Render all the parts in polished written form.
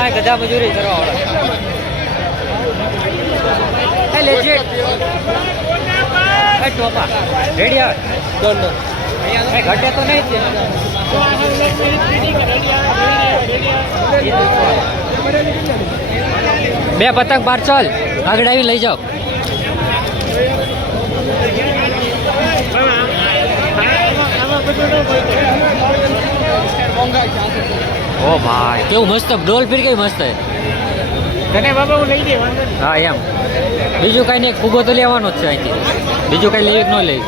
હા ગધા મજૂરી કરવા વાળા લેજેટ ટોપા રેડી આવે ડન ઘટે તો નહીં બે પતંગ પાર્સલ આગળ આવી લઈ જાઓ ઓ ભાઈ કેવું મસ્ત ડોલ ફીર કેવી મસ્ત તને બાબા હું લઈ દે હા એમ બીજું કઈ નહીં ફૂગો તો લેવાનો જ છે અહીંથી બીજું કઈ લઈ ન લઈ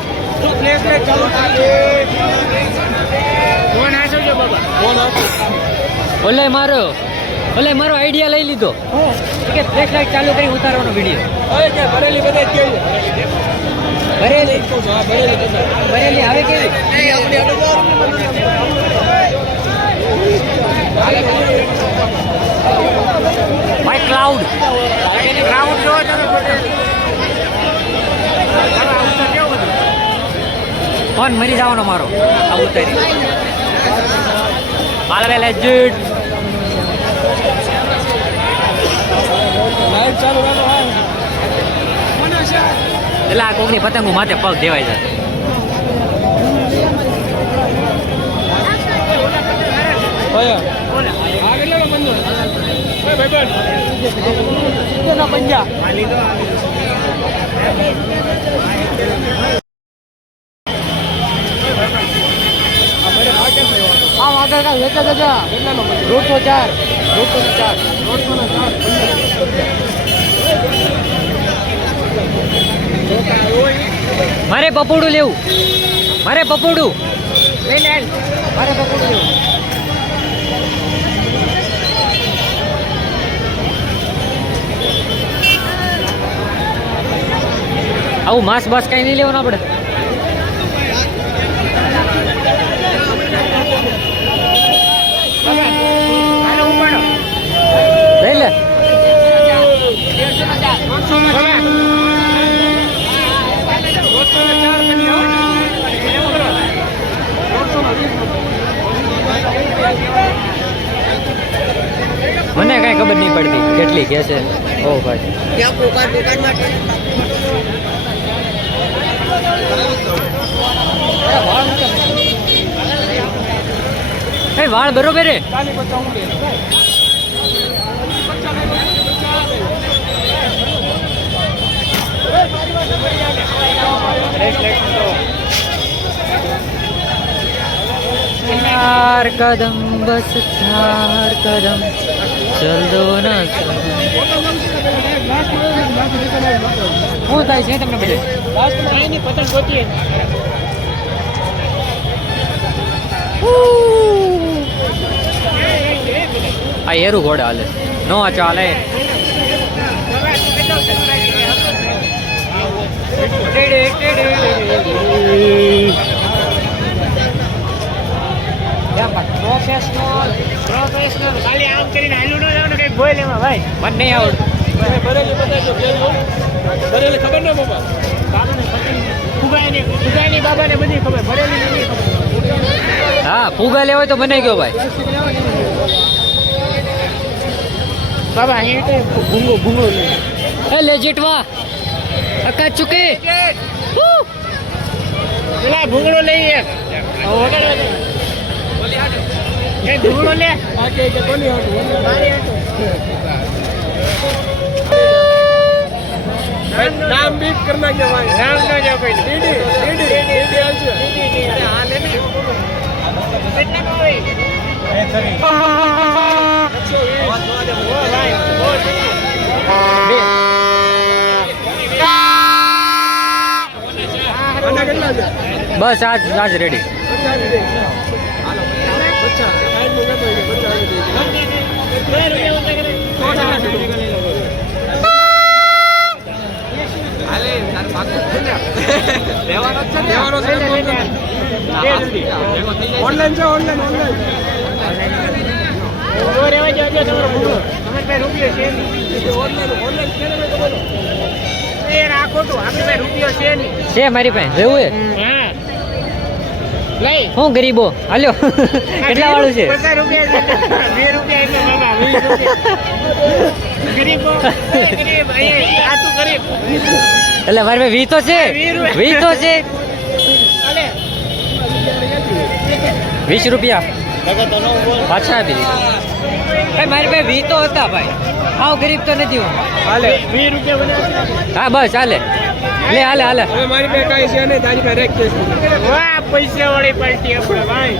ઓલે મારો આઈડિયા લઈ લીધો કે ફ્લેશ લાઈટ ચાલુ કરી ઉતારવાનો વિડીયો ભરેલી આવે કે ભાઈ ક્લાઉડ જો ફોન મરી જવાનો મારો આ ઉતારી મારે લેજેટ એટલે આ કોકની પતંગો માથે પગ દેવાય છે મારે પપોડું લેવું મારે પપોડું લેવું આવું માંસ બાસ કઈ નહીં લેવાનું આપણે લઈ લે મને કઈ ખબર નહીં પડતી કેટલી કે છે ઓ ભાઈ વાળ બરોબર હે चार कदम बस 4 कदम चल दो ना શું થાય છે તમને બધે પતંગ ગોતીએ આ એરું ઘોડે હાલે નો ચાલે પ્રોફેશનલ ખાલી આમ કરીને હાલ્યું ન જાવ ને કઈ બોલ એમાં ભાઈ મને નહીં આવડતું ભરેલી બતાવજો ભરેલી ખબર ન બાબા બાબાને ફુગાની બાબાને બધી ખબર ભરેલી નથી ખબર હા ફુગા લેવાય તો મને ગયો ભાઈ બાબા અહીં ભૂંગો એ લેજેટવા અકા ચુકે પેલા ભૂંગળો લઈએ ભૂંગળો લે नाम बीप करना क्या भाई नाम ना जाओ कोई डीडी हां ले ले कितना कोई बस आज रेडी ऑनलाइन છે ઓનલાઈન રેવા જાજો તમારો ભૂલો તમારે પાસે રૂપિયો છે ઓનલાઈન છે ને તો બોલો એ રાખો તો આપણી પાસે રૂપિયો છે નહીં છે મારી પાસે જેવું હે હા લઈ હું ગરીબો હાલ્યો કેટલા વાળું છે 50 રૂપિયા 2 રૂપિયા એટલે બાબા ગરીબ આ તું ગરીબ એટલે મારે ભાઈ વી તો છે, વી તો છે. અલે 20 રૂપિયા પાછા આપી દીધા. ભાઈ મારી ભાઈ વી તો હતા ભાઈ, હાવ ગરીબ તો નથી હું. હાલે 20 રૂપિયા બનાવ. હા બસ હાલે, લે હાલે હાલે. હવે મારી પાસે કાંઈ છે નહીં, તારી પાસે રેક છે. વાહ પૈસા વાળી પાર્ટી આપણે ભાઈ.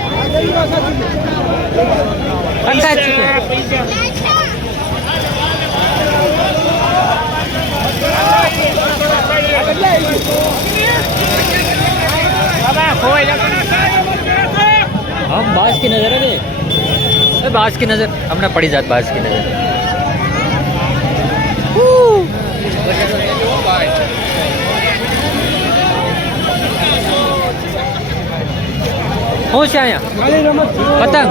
અંદાજ છે. પૈસા બાબા ખોવાઈ જતો. हम बाज की नजर है बे, बाज की नजर हमने पड़ी जात, बाज की नजर. શું છે અહીંયા પતંગ?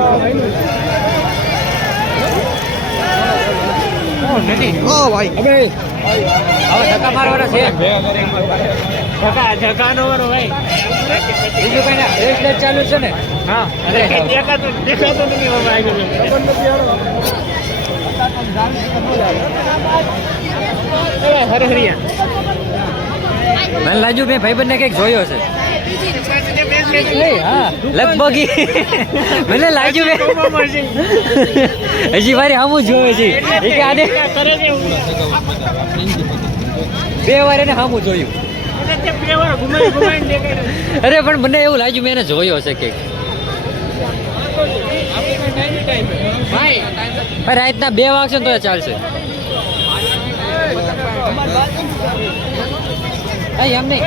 હવે ધક્કા મારવાના છે. ધક્કાનો વારો ભાઈ. બીજું કઈ ના, બ્રેસલેટ ચાલુ છે ને? હા દેખાતો નથી બાબા મને લાગ્યું મેં ભાઈબંધને કંઈક જોયો છે. હા લગભગ મને લાગ્યું મેં હજી વારી સામું જોવે છે એ કે આને 2 વાર એને સામું જોયું. અરે પણ મને એવું લાગ્યું મેં એને જોયો હશે કે રાતના 2 વાગશે ને તો ચાલશે. એમ નહીં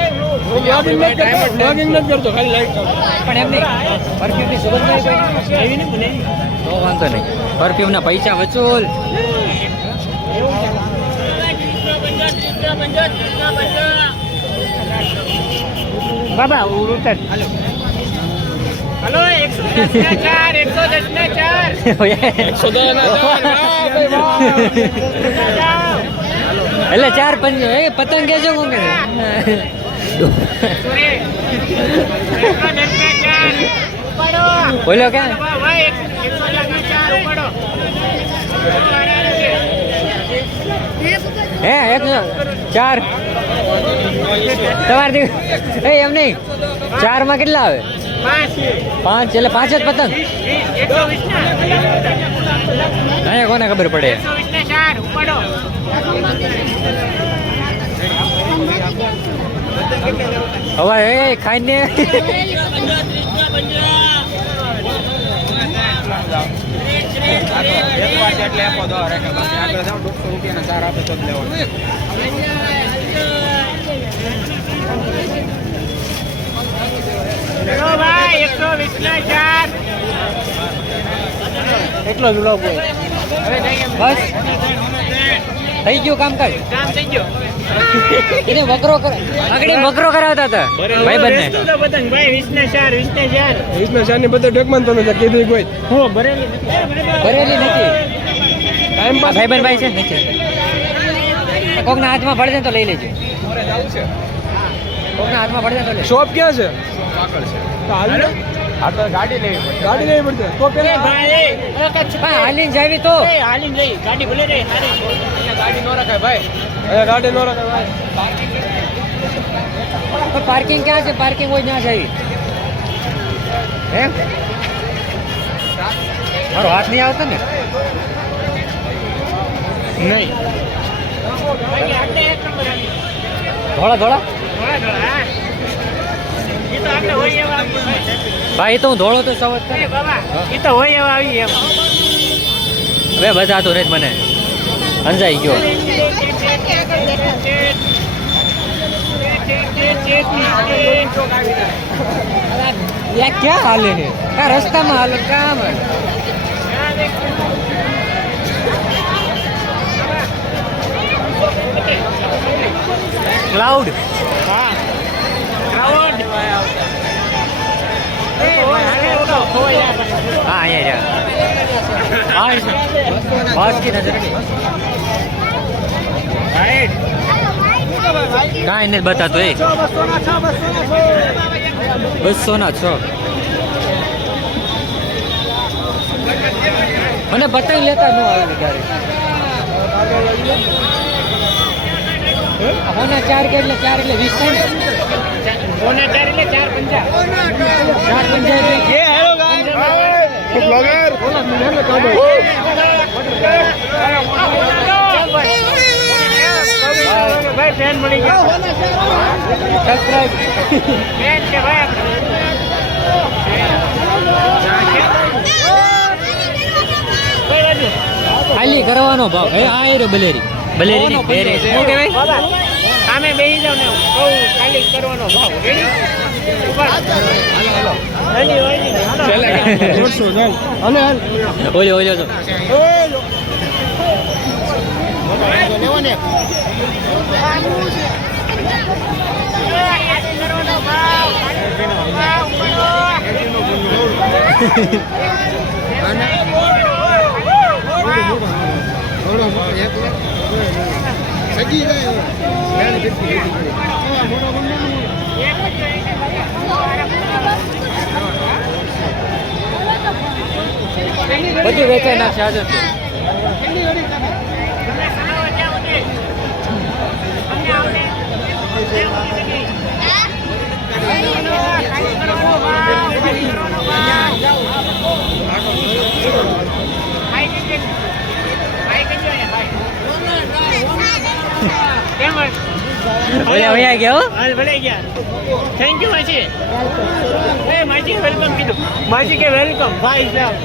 પણ એમ નહીં, પરફ્યુમની સુગંધ તો વાંધો નહીં, પરફ્યુમના પૈસા વસૂલ. બાબા ઉતર. હલો 110 એટલે 4 5 પતંગ કે છે કોણ કે બોલો કે હે 4 તમારે એમ નહીં, 4 માં કેટલા આવે? 5 એટલે 5 જ પતંગ. અહીંયા કોને ખબર પડે? હવે એ ખાઈને એટલો જ ઉલાવ બોલ. બસ થઈ ગયું કામકાજ. કામ થઈ ગયો. એને વકરો આગળ વકરો કરાવતા હતા ભાઈ બંને. પતંગ ભાઈ 20 ને 4 ની બધા ડોકમાં તમે કીધું કોઈ હો ભરેલી ભરેલી નથી. ટાઈમ પાસ ભાઈ ભાઈ છે નથી. કોકના હાથમાં પડે તો લઈ લેજો. કોકના હાથમાં પડે તો લે. શોપ ક્યાં છે? આગળ છે. તો હાલ ને. આ તો ગાડી લેવી પડશે. ગાડી લેવી પડશે તો પેલા ભાઈ હાલીને જાવી તો હાલીને જઈ ગાડી ભલે રે સારી ગાડી નો રખાય ભાઈ. ગાડી નો રખાય ભાઈ. પાર્કિંગ ક્યાં છે? પાર્કિંગ હોય ત્યાં જાવી. એમ મારો હાથ નહીં આવતો ને? નહીં ધોળા ધોળા ભાઈ, તો હું ધોળો તો સવત કરે. એ તો હોય એવા આવી એમ. હવે બધા તો નહીં મને અંજાઈ ગયો. ક્યાં હાલે છે? કા રસ્તામાં હાલે કામ? ક્લાઉડ હા ક્રાઉડ હા અહીંયા બસ की नजर કાંઈ નથી બતાતો એ 200 ના 6. મને પતંગ લેતા ન આવે ક્યારે હોના 4 કે એટલે 4 એટલે 20 થાય ને હોના 4 એટલે 4 50 4 50 એટલે ये हेलो गाइस ब्लॉगर ભાઈ ફેન મળી ગયા સબસ્ક્રાઇબ ફેન છે ભાઈ ખાલી કરવાનો ભાવ હે આ રે બલેરી ની બેરે શું કહેવાય સામે બેસી જાવ ને કહું ખાલી કરવાનો ભાવ રેડી ઉપર હાલી હોય हाल ઓલે ઓલે તો લેવો ને બધું વેચાઈ નાખશે આજે ઓલે વયા ગયો હાલ ભલે ગયા થેન્ક યુ માસી એ માસી વેલકમ કીધું માસી કે વેલકમ ભાઈ સાહેબ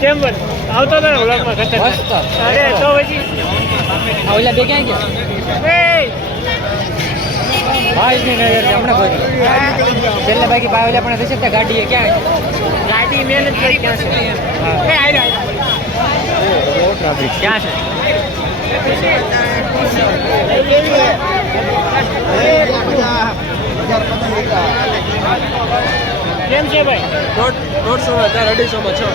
કેમ બોલ આવતો હતો ને વ્લોગમાં ખતરનાક મસ્ત. અરે તો પછી ઓલા બે ક્યાં ગયા એ ભાઈ ને હમણાં કોઈ છેલ્લે બાકી ભાઈ ઓલા પણ થશે ત્યાં ગાડી ક્યાં ગાડી મહેનત કરી ક્યાં છે એ આયરા ટ્રાફિક ક્યાં છે કેમ છે ભાઈ 150 में 4 250 में 6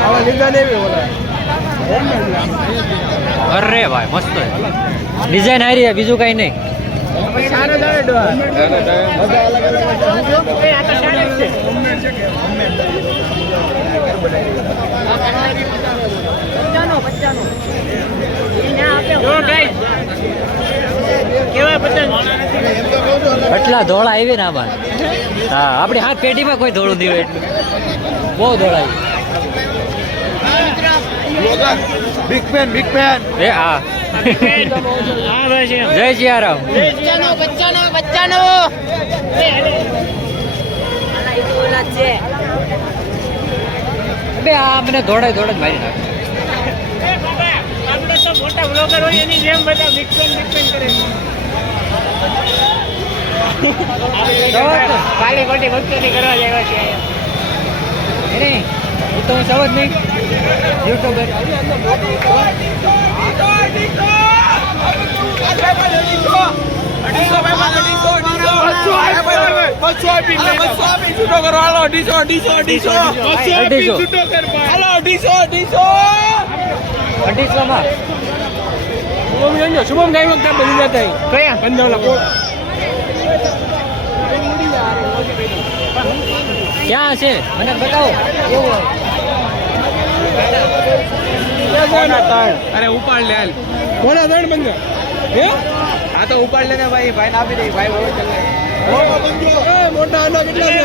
आवाज निकाल नहीं बोला અરે ભાઈ મસ્ત ડિઝાઇન હારી છે બીજું કઈ નહીં સારો જાણે ડો એ આ તો સારો જ છે જો ગાઈસ કેવા પતંગ એટલા ધોળા આવી ને આમાં હા આપણી હાથ પેઢીમાં કોઈ ધોળું નહીં હોય એટલું બહુ ધોળા बिग फैन એ હા હા ભાઈ છે જય સિયારામ બચ્ચાનો બે આ મને ધોળાય ધોળે જ મારી નાખે એ બાબા આપણે તો મોટા બ્લોગર હોય એની જેમ બધા વિકસન કરે કાલી ખોટી ભક્તિ કરવા જાય છે એને હું તો સમજ નહીં યુટ્યુબર शुभम गाय वक्त बनी जाता है કયા ક્યાં છે મને બતાવો કેવું अरे उपाड़ ले हाल कोना दण बंगा हे हां तो उपाड़ लेने भाई भाई ना भी नहीं भाई वो चल ए मोटा आना कितना છે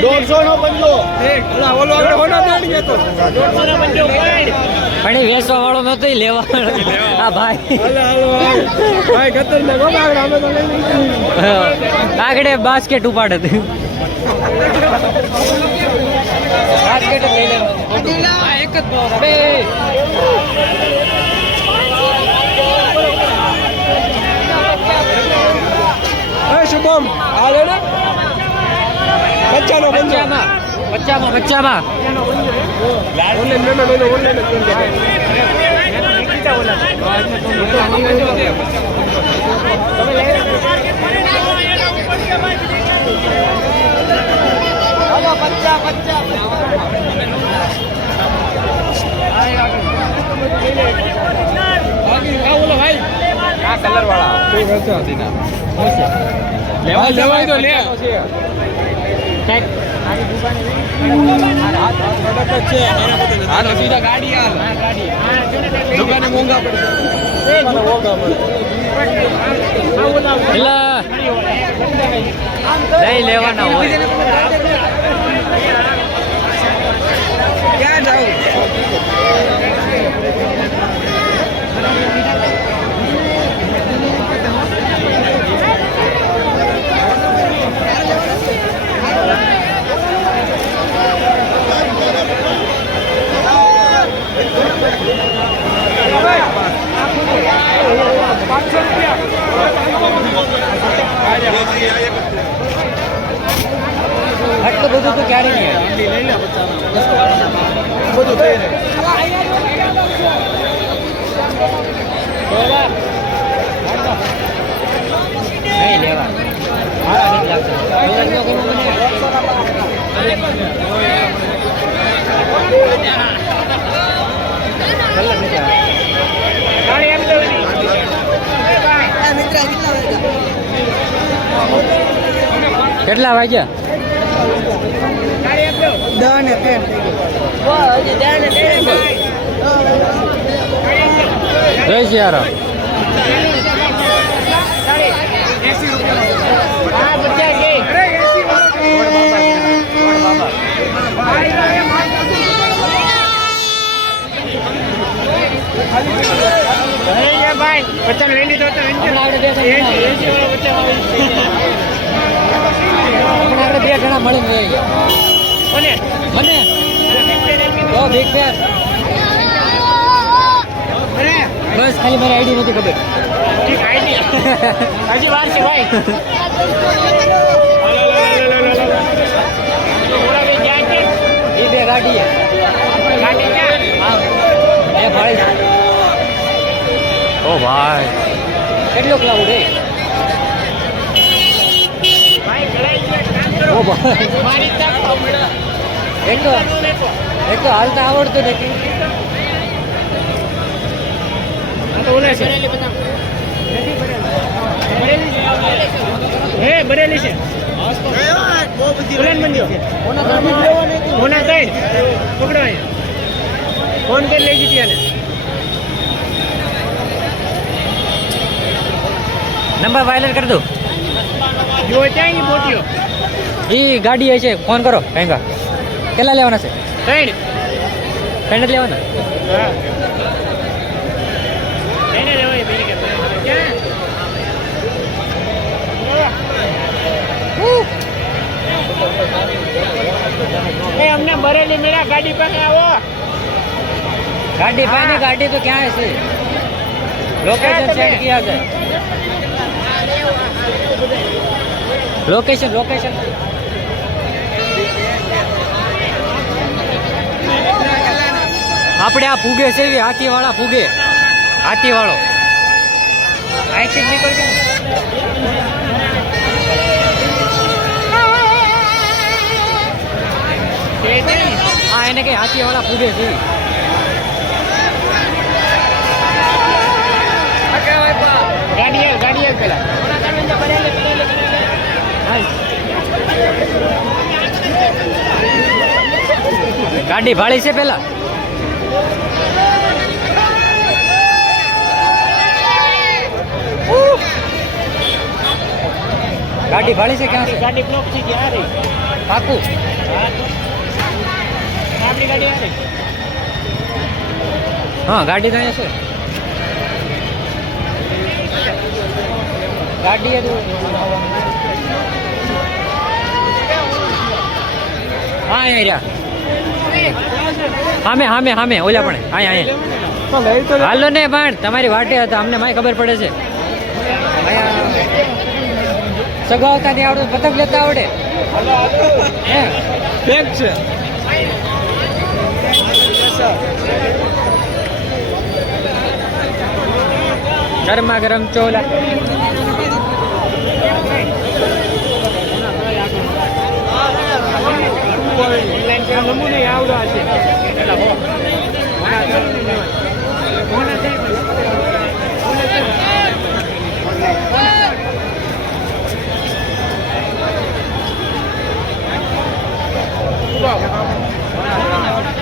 150 નો બંજો એક ઓલા ઓલો આપણે હોના દણ ગયો તો 150 નો બંજો ઉપાડ પણ એ વેચવા વાળો નતો ઈ લેવા હા ભાઈ હાલો ભાઈ ખતરનાક હો બાગડ અમે તો લઈ લીધું કાગડે બાસ્કેટ ઉપાડે હતી બાસ્કેટ લઈ લે હા એક જ ભાવ બે એ શુભમ આ લે ને બચ્ચાનો બંજો બચ્ચામાં ઓનલાઈન મેનો ઓનલાઈન આ કલર વાળા ठीक है अच्छा લેવાય તો લે સાહેબ મારી દુકાને હાલો સીધા ગાડી હાલ દુકાને મોંઘા પડશે પેલા લઈ લેવાના હોય ક્યાં જાવ આટલું બધું તો ક્યારે નહીં બધું થઈ રહે નહીં લેવા મારા નથી લાગતું ગાડી એમ તો કેટલા વાગ્યા ગાડી એમ તો જય સિયારામ હા બધા કે ભાઈ બચ્ચા લઈ લીધો તો હમણાં આપણે બે જણા મળીને લઈ કોને મને તો બિગ ફેન બસ ખાલી મારી આઈડી નથી ખબર ઠીક આઈડી હજી વાર છે ભાઈ એ બે ગાડી ગાડી ક્યાં એ ભાઈ ઓ ભાઈ કેટલો ક્લાઉડ હે ભાઈ ઘડાઈ ગયો કામ કરો ઓ ભાઈ મારી તક એક તો હાલતા આવડતું નથી તો ઓલે છે હે બરેલી છે બુલેન બન્યો હોના કઈ પકડો અહીંયા ફોન કરી લઈ જતી આને નંબર વાયરલ કરી દો જો ત્યાં ઈ બોટ્યો એ ગાડી હશે ફોન કરો કહેંગા કેટલા લેવાના છે કઈ ત્રણ જ લેવાના હા એને લેવાય બેરી કે ક્યાં એ અમને બરેલી મેરા ગાડી પાસે આવો गाड़ी पानी गाड़ी तो क्या है से लोकेशन सेंड किया जाए लोकेशन लोकेशन આપણે આ ફૂગે છે એવી હાથીવાળા ફૂગે હાથીવાળો અહીંથી જ નીકળ ગયો હા એને કઈ હાથીવાળા ફૂગે છે ગાડી પેલા ગાડી ભાળી છે પેલા ગાડી ભાળી છે ક્યાં છે ગાડી બ્લોક થઈ ગઈ આ રહી પાકું આપણી ગાડી આ રહી હા ગાડી તો અહીંયા છે ગાડી હા અહીંયા રહ્યા હામે હામે ઓલા પણ અહીંયા હાલો ને પણ તમારી વાટે હતા અમને માય ખબર પડે છે સગાવતા નહીં આવડે પતંગ લેતા આવડે હે બેગ છે ગરમા ગરમ ચોલા નમૂને આવડો છે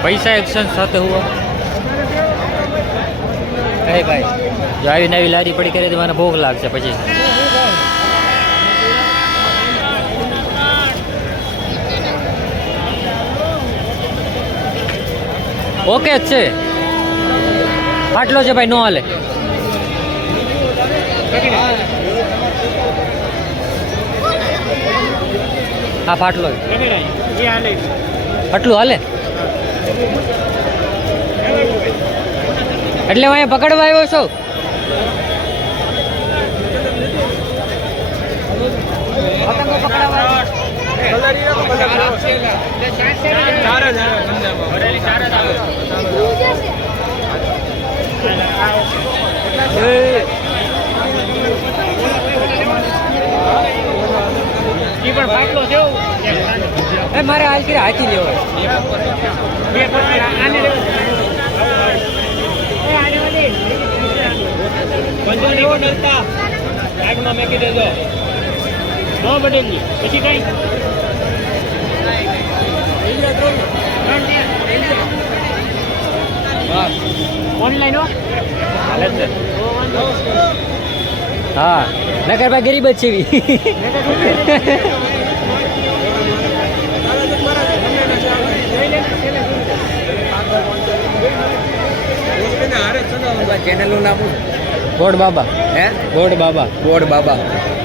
पैसा एक्शन સાથે હુआ અરે ભાઈ જો આવી નવી લારી પડી કરે તો મને ભૂખ લાગશે પછી ઓકે જ છે ફાટલો છે ભાઈ નો હાલે હા ફાટલો આટલું હાલે એટલે હું અહીંયા પકડવા આવ્યો છું પતંગો પકડવા મારે હાલ કરી હાકી લેવો મેકી દેજો નો બનેલી પછી કઈ ઓનલાઈન હા નકર ભાઈ ગરીબ જ છે ચેનલનું નામ ગોડ બાબા હે ગોડ બાબા ગોડ બાબા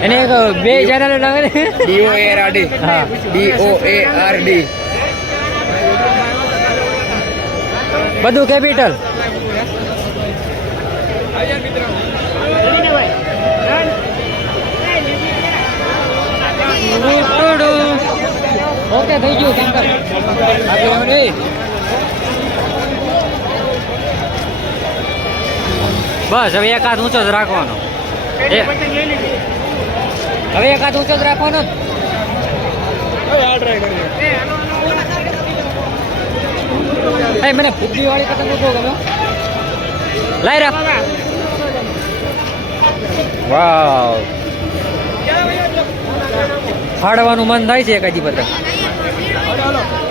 એને એક બે ચેનલ નાખે ને DOARD હા DOARD બધું કેપિટલ ઓકે થઈ ગયું શંકર બસ હવે એક હાથ ઊંચો જ રાખવાનો હવે એક હાથ ઊંચો જ રાખવાનો મને ફૂગી વાળી પતંગ બહુ ગમે લાઈ રાખ વાવ ફાડવાનું મન થાય છે એકાદી પતંગ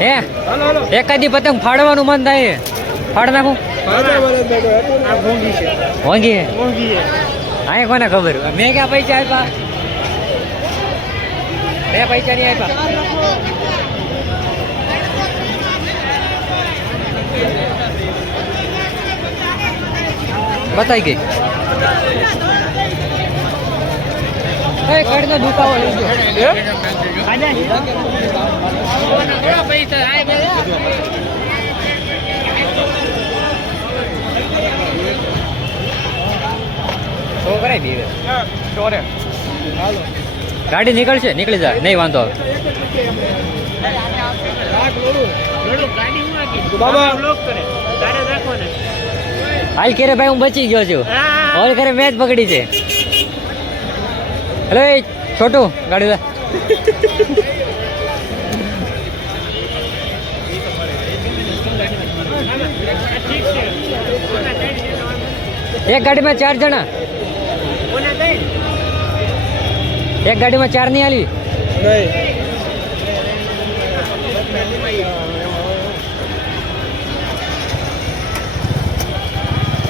હે એકાદી પતંગ ફાડવાનું મન થાય છે ફાડ નાખું વાંગી હા કોને ખબર મેં ક્યાં પૈસા આપ્યા મેં પૈસા નહીં આપ્યા બતાઈ ગઈ કડનો દુખાવો લઈ ગયો ગાડી નીકળશે નીકળી જાય નહીં વાંધો હાલ કરે ભાઈ હું બચી ગયો છું ઓલ કરે મેચ પકડી છે હેલો છોટું ગાડી લા એક ગાડીમાં 4 જણા એક ગાડીમાં 4 નહીં હાલી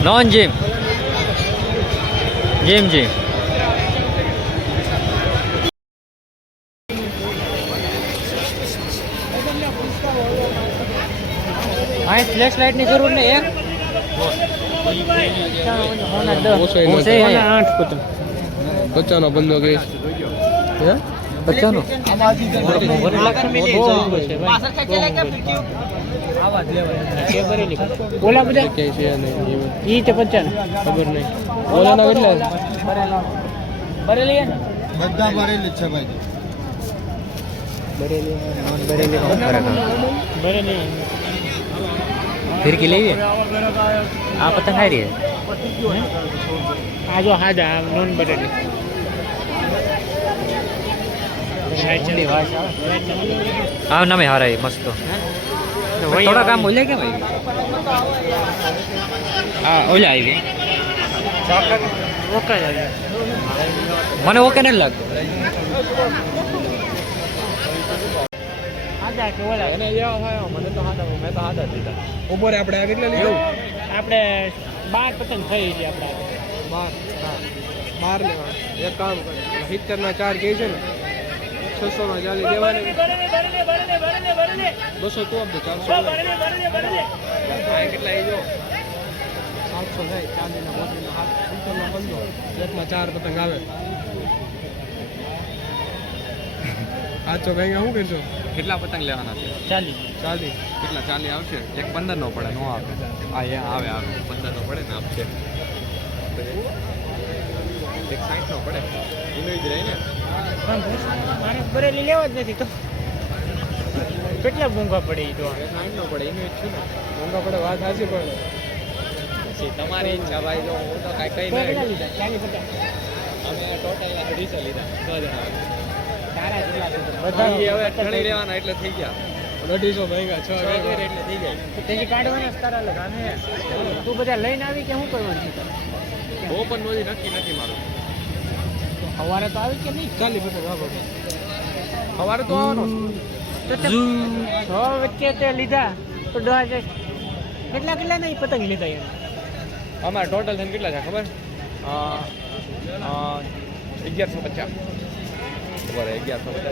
નોન જીમ જીમ જીમ આ ફ્લેશ લાઇટ ની જરૂર નહીં એક બચ્ચાનો બંધો ગઈ બચ્ચાનો ઓલા બધા કે છે ઈ તે 50 ખબર નહીં ઓલાના કેટલા બરેલી બધા ભરેલી છે ભાઈ બરેલી નોન બરેલી નો ફરક બરેલી ફિરકી લેવી આ પતંગ હારી આ જો હાજા નોન બરેલી આ નામે હારા મસ્ત થોડા કામ બોલ્યા કેમ આવી હા ઓલા આવી ઓકે મને ઓકે નથી લાગતું સાદા કે ઓલા એને જેવા હોય મને તો હાથા મેં તો હાથા જ લીધા ઉપર આપણે આ કેટલા લીધા આપણે 12 પતંગ થઈ છે આપણે 12 હા 12 લેવા એક કામ કર 70 ના 4 કે છે ને 600 માં ચાલી દેવાને 200 તો આપજો 400 આ કેટલા એ જો 700 થાય ચાંદીના મોતીના હાથ 70 ના 15 એકમાં 4 પતંગ આવે આ તો ભાઈ શું કરશો કેટલા પતંગ લેવાના છે? 40 કેટલા 40 આવશે? એક 15 નો પડે, નો આવે. હા એ આવે 15 નો પડે ને આપશે. એક 60 નો પડે. એનો જ રહે ને. મારે બરેલી લેવા જ નથી તો કેટલા મોંઘા પડે ઈ તો 60 નો પડે, એનો જ છું ને. મોંઘા પડે વાત સાચી પણ પછી તમારી ઈચ્છા ભાઈ, જો હું તો કાંઈ કઈ કેટલા નહીં. લીધા 40 50 અમે ટોટલ 250 લીધા 6 જણા. તારા જેટલા બધા હવે ઘણી લેવાના એટલે થઈ ગયા. 250 મહેંગા 6 એટલે થઈ જાય. તેજી કાઢવાના જ તારા લગ અને તું બધા લઈને આવી કે શું કરવાનું છે ઓપન નોજી નક્કી નથી મારું. સવારે તો આવી કે નહીં 40 પતંગ આપો સવારે તો આવવાનો તો વચ્ચે તે લીધા તો કેટલા નહીં પતંગ લીધા યાર અમારે ટોટલ થઈને કેટલા છે ખબર? 1150. બરાબર 1150.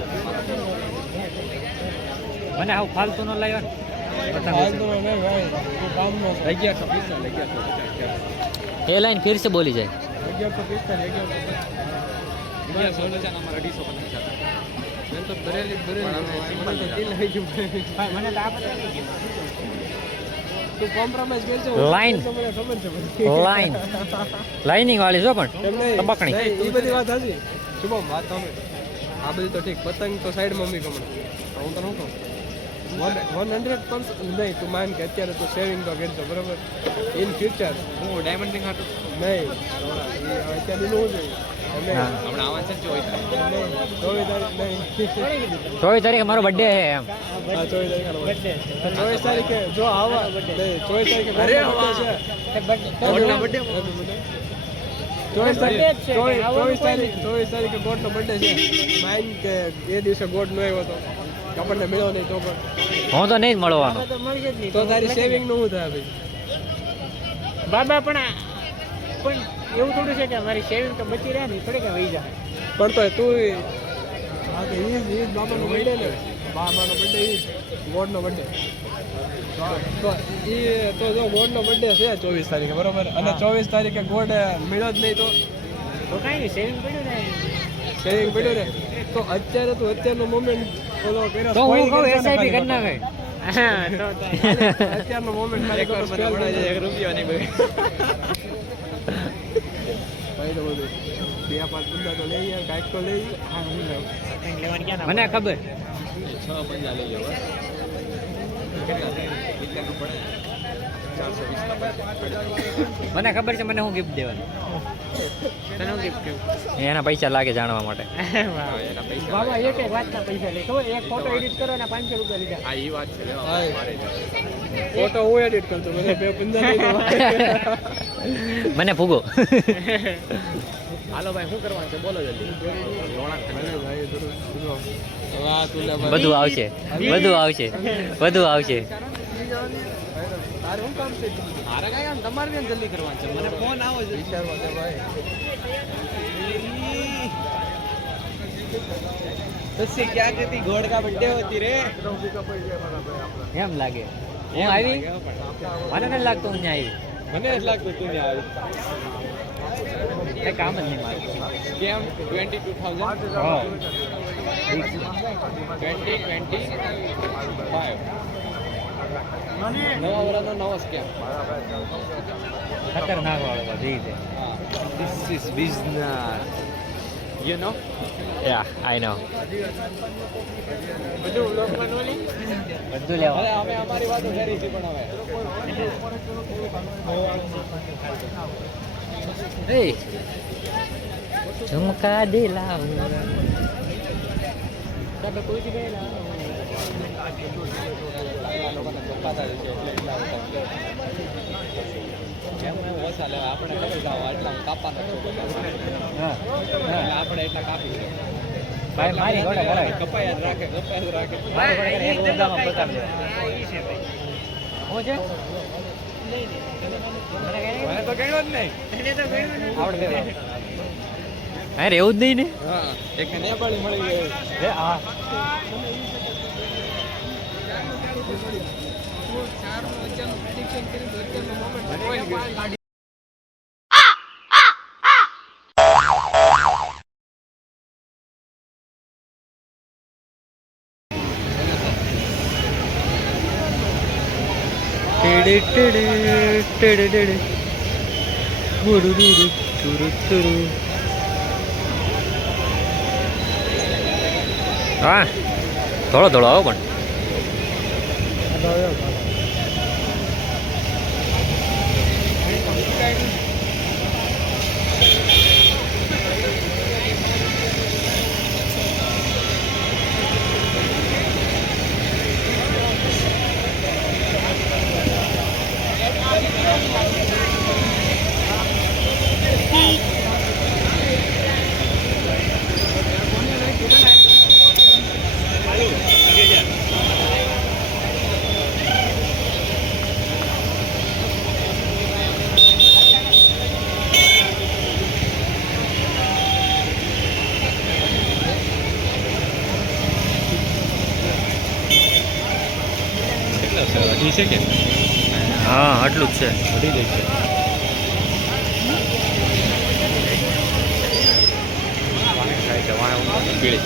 મને આવું ફાલતુ નો લાવ્યા હાલ તો નહીં ભાઈ તું કામ નો 1150. એ લાઈન ફિર સે બોલી જાય 1150 અમારે 250 પતંગ છે. મેં તો બરેલી પણ અમે સિમ્પલ મને તો દિલ આવી ગયું મને તો આ પતંગ નહીં ગયું. તું કોમ્પ્રોમાઇઝ કરજો Line. મને ખબર છે બધી. લાઈન લાઈનિંગ વાળી જો પણ એમ નહીં. તબકણી. નહીં, એ બધી વાત સાચી શુભમ વાત તમે આ બધી તો ઠીક પતંગ તો સાઈડમાં મમ્મી કમણ હું તને શું કહું 100% નહીં તું માન કે અત્યારે તો સેવિંગ તો કરજો બરોબર ઇન ફ્યુચર હું ડાયમંડ રિંગ હાટું નહીં અત્યારે એનું શું જોઈએ નહીં હા. હમણાં આવવાનું છે ને 24 તારીખ. 24 તારીખ નહીં 24 તારીખે મારો બર્થડે છે એમ હા 24 તારીખે birthday. 24 તારીખે જો આવા નહીં 24 તારીખે અરે birthday વાહ. છે. તે birthday- ગોડના birthday? 24 birthday જ છે, તારીખે આવવાનું 24 તારીખે ગોડનો બર્થડે છે માઇન કે એ દિવસે ગોડ નો આવ્યો હતો આપણને મળ્યો નહીં તો પણ હું તો નહીં જ મળવાનો તો મળશે જ નહીં તો તારી સેવિંગ નું શું થાય ભાઈ બાબા પણ એવું થોડું છે કે મારી સેવિંગ તો બચી રહે ને થોડી કે વહી જાય પણ તો તું હા તો ઈ બાબાનો બર્થડે ને બાબાનો બર્થડે ઈ ગોડનો બર્થડે તો ઈ તો જો ગોડનો બર્થડે છે 24 તારીખે બરોબર અને 24 તારીખે ગોડ મળ્યો જ નહીં તો કાંઈ નહીં સેવિંગ પડ્યું ને સેવિંગ પડ્યો ને તો અત્યારે તું અત્યારનો મોમેન્ટ ઓલો કર્યો તો હું spoil કહું કરજો ને એસઆઈપી કરી ખાલી નાખે હા તો અત્યારનો મોમેન્ટ ખાલી એકવાર ખોટો બધા spoil પડાઈ જાય, કરજો. 1 રૂપિયો નહીં ભાઈ. ભાઈ તો બધું 2-5 ગુંડા તો લઈ યાર કાંઈક તો લઈ હા હું લઉં કંઈક લેવાની ક્યાં ના મને ખબર 6 પંજા લઈ લો. કેટલા થાય? 70 નો પડે. 420 ના પડે. મને ખબર છે મને હું ગિફ્ટ દેવાનું તને હું gift કહું? એના પૈસા લાગે જાણવા માટે વાહ. હા, એના પૈસા બાબા લાગે. એક વાતના પૈસા લે ખબર એક ફોટો એડિટ કરો ને 500 રૂપિયા લીધા હા, ઈ વાત છે. લેવા હા. મારે છે. ફોટો હું એડિટ કરતો મને 2 પંજા લઈ મને ફૂગો હાલો ભાઈ, શું કરવાનું છે? બોલો જલ્દી. રોણાક વાહ તું લે બધું આવશે બધું આવશે બધું આવશે તારે શું કામ છે મારે કાંઈ કામ તમારે કેમ જલ્દી કરવાનું છે? મને ફોન આવો છે. વિચારવા દે ભાઈ तुझसे क्या कहती घोड़ का बर्थडे होती रे એમ લાગે હું આવી મને નથી લાગતું હું ત્યાં આવી મને જ લાગતું તું ને આવી એ કામ જ નહીં મારું કેમ 22,000 હા 2025 નવા વર્ષનો નવો સ્કેમ ખતરનાક વાળો બધી રીતે This is business. You know? યા આઈ નો બધું vlog બનાવવાની બધું લેવા હવે અમે અમારી વાતો કરી છે પણ હવે એ ઝુમકા દિલાવું તમે કોઈ થી ગયેલા આ લોકોને ચોખ્ખાતા છે એટલે એટલા બધા એમ ઓછા લેવા આપણે ખબર જાવ એટલા કાપવાના છો બધા. હા એટલે આપણે એટલા કાપી છે ભાઈ મારી ઘોડે કરાવે કપાયા જ રાખે મારી ઘોડે કરે, એક ઊંધામાં બતાવી દે. શું છે? મને તો ગણ્યો જ નહીં. આવડે દે. હા રેવું જ નહીં ને. હા એક નેપાળી મળી ગઈ. હા હા થોડો થોડો આવો પણ હજી છે કે હા આટલું જ છે વધી જાય છે. થાય છે વાહ પીળી.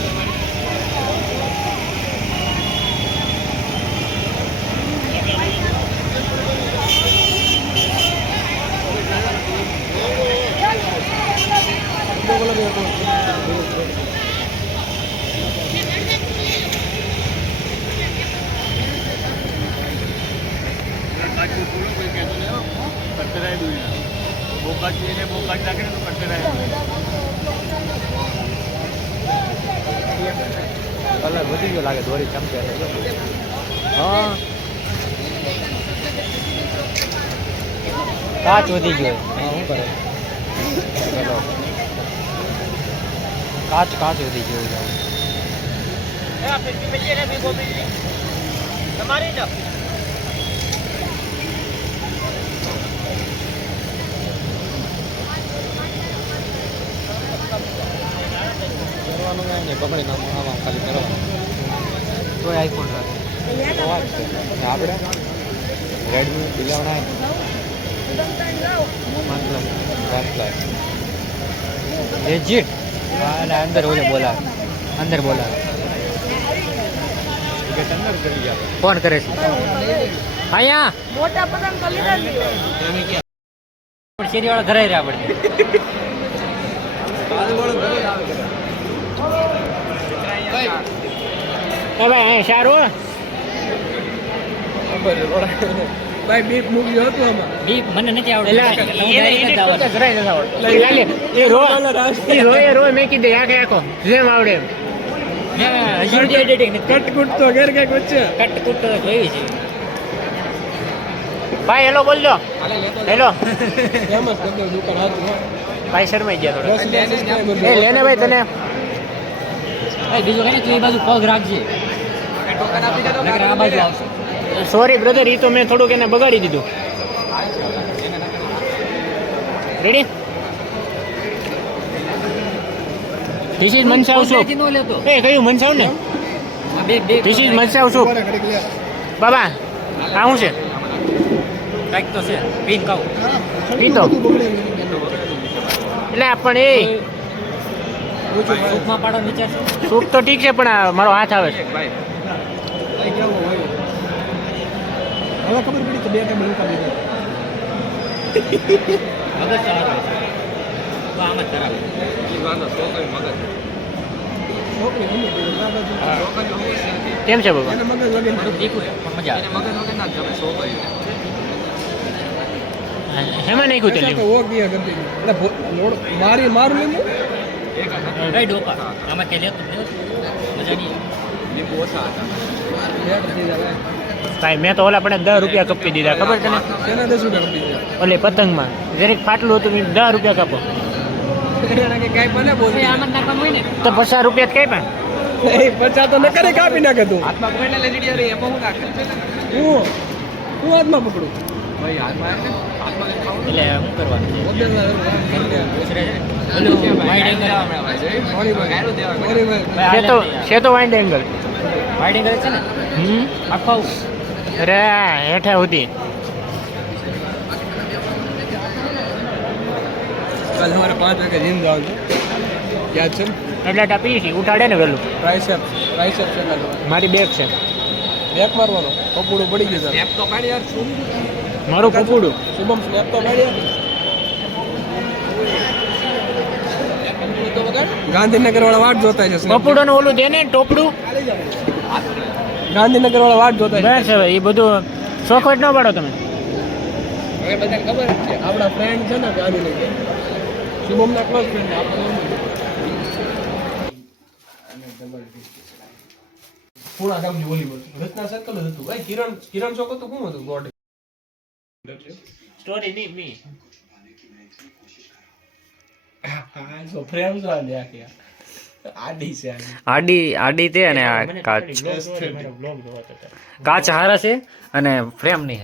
કલર વધી ગયો લાગે દોરી ચમકે હા કાચ વધી ગયો શું કરે ચલો કાચ વધી ગયો તમારી જ કરવાનું કાંઈ નહીં, પકડીને આમાં ખાલી કરવાનું. તોય આઈફોન આપણે રેડમી 11 લેજિટ અને અંદર ઓલે બોલા અંદર બોલા અંદર કરી ગયા ફોન કરે છે અહીંયા મોટા પતંગ તો લીધા જ પણ શેરીવાળા ઘરે રહ્યા આપણે ભાઈ સારું ભાઈ બીપ મૂક્યું હતું આમાં. બી મને નથી આવડતું મેં કીધું આખે આખો જેમ આવડે એમ હજી સુધી એડિટિંગ કટકુટ તો ઘેર કંઈક વચ્ચે. કટ કુટ તો જોઈ છે ભાઈ હેલો બોલજો હેલો એમ જ કરી દઉં દુકાન હાથું. ભાઈ શર્માઈ ગયા થોડા 10,000 subscriber એ લેને ભાઈ તને બીજું કઈ તું એ બાજુ પગ રાખજે નકર આ બાજુ આવશે સોરી બ્રધર એ તો મેં થોડુંક એને બગાડી દીધું રેડી ધીસ ઇઝ મનસાવ સૂપ નો લેતો એ કયું મનસાવ ને બે બે ધીસ ઇઝ મનસાવ સૂપ બાબા આ શું છે કાંઈક તો છે પીન ખાવ પીતો એટલે પણ એ સૂપમાં પાડો વિચાર છે સૂપ તો ઠીક છે પણ આ મારો હાથ આવે છે હવે ખબર પડી કે 2 ટેબલ ઉપાડી દીધા. મગજ સારું છે તો આમ જ કરાવે છોકરી ગમે તે આ બાજુ. કેમ છે બાબા એને મગજ વગર થોડુંક દીકું છે પણ મજા આવે હેમાં નાખ્યું તે તો લીંબુ વો ગયા કરતી હતી. એટલે મારી મારું લીંબુ કઈ ડોકા આમાં કે લેતું જ નથી મજા નહીં બે કરતી જાય. કાંઈ મેં તો ઓલા પણ 10 રૂપિયા કપી દીધા ખબર તને તેના 10 રૂપિયા કરતી જાય. ઓલે પતંગમાં જરીક ફાટલું હતું મેં 10 રૂપિયા કાપો એને કે કાંઈ મને બોલ આમાં નાખવાનું હોય ને તો 50 રૂપિયા જ કઈ પણ એ 50 તો ન કરે કાપી નાખે તું હાથમાં પકડને લેજીડિયા રે એમાં હું નાખે હું હાથમાં પકડું ભાઈ હાથમાં હાથમાં ખાવું એટલે શું કરવાનું છે ઓકે ઓલું વાઇડ એંગલ છે તો વાઇડ એંગલ વાઇડ એંગલ છે ને આખો અરે હેઠા હતી કાલ સવારે 5 વાગે જીમ જવાનું યાદ છે એટલે ટાપી છે ઉઠાડે ને વેલું ટ્રાઇસેપ્સ છે કાલ મારી બેગ છે બેક મારવાનો કપૂડું પડી ગયું સ્નેપ તો પાડી યાર શું મારું કપૂડું શુભમ સ્નેપ તો પાડ્યા તો વગાડ ગાંધીનગર વાળા વાટ જોતા છે કપૂડો ઓલું દે ને ટોપડું ગાંધીનગર વાળા વાટ જોતા છે બસ હવે એ બધું શોખવટ ન પાડો તમે હવે બધાને ખબર જ છે આપણા ફ્રેન્ડ છે ને ગાંધીનગર શુભમના ક્લોઝ ફ્રેન્ડ પૂણા ગામની વોલીબોલ રચના સર્કલ જ હતું ભાઈ કિરણ ચોક હતું શું હતું ગોડ સ્ટોરી નહીં મી હા સો ફ્રેમ જો આ કે આડી છે આડી તે અને આ કાચ કાચ હારા છે અને ફ્રેમ નહીં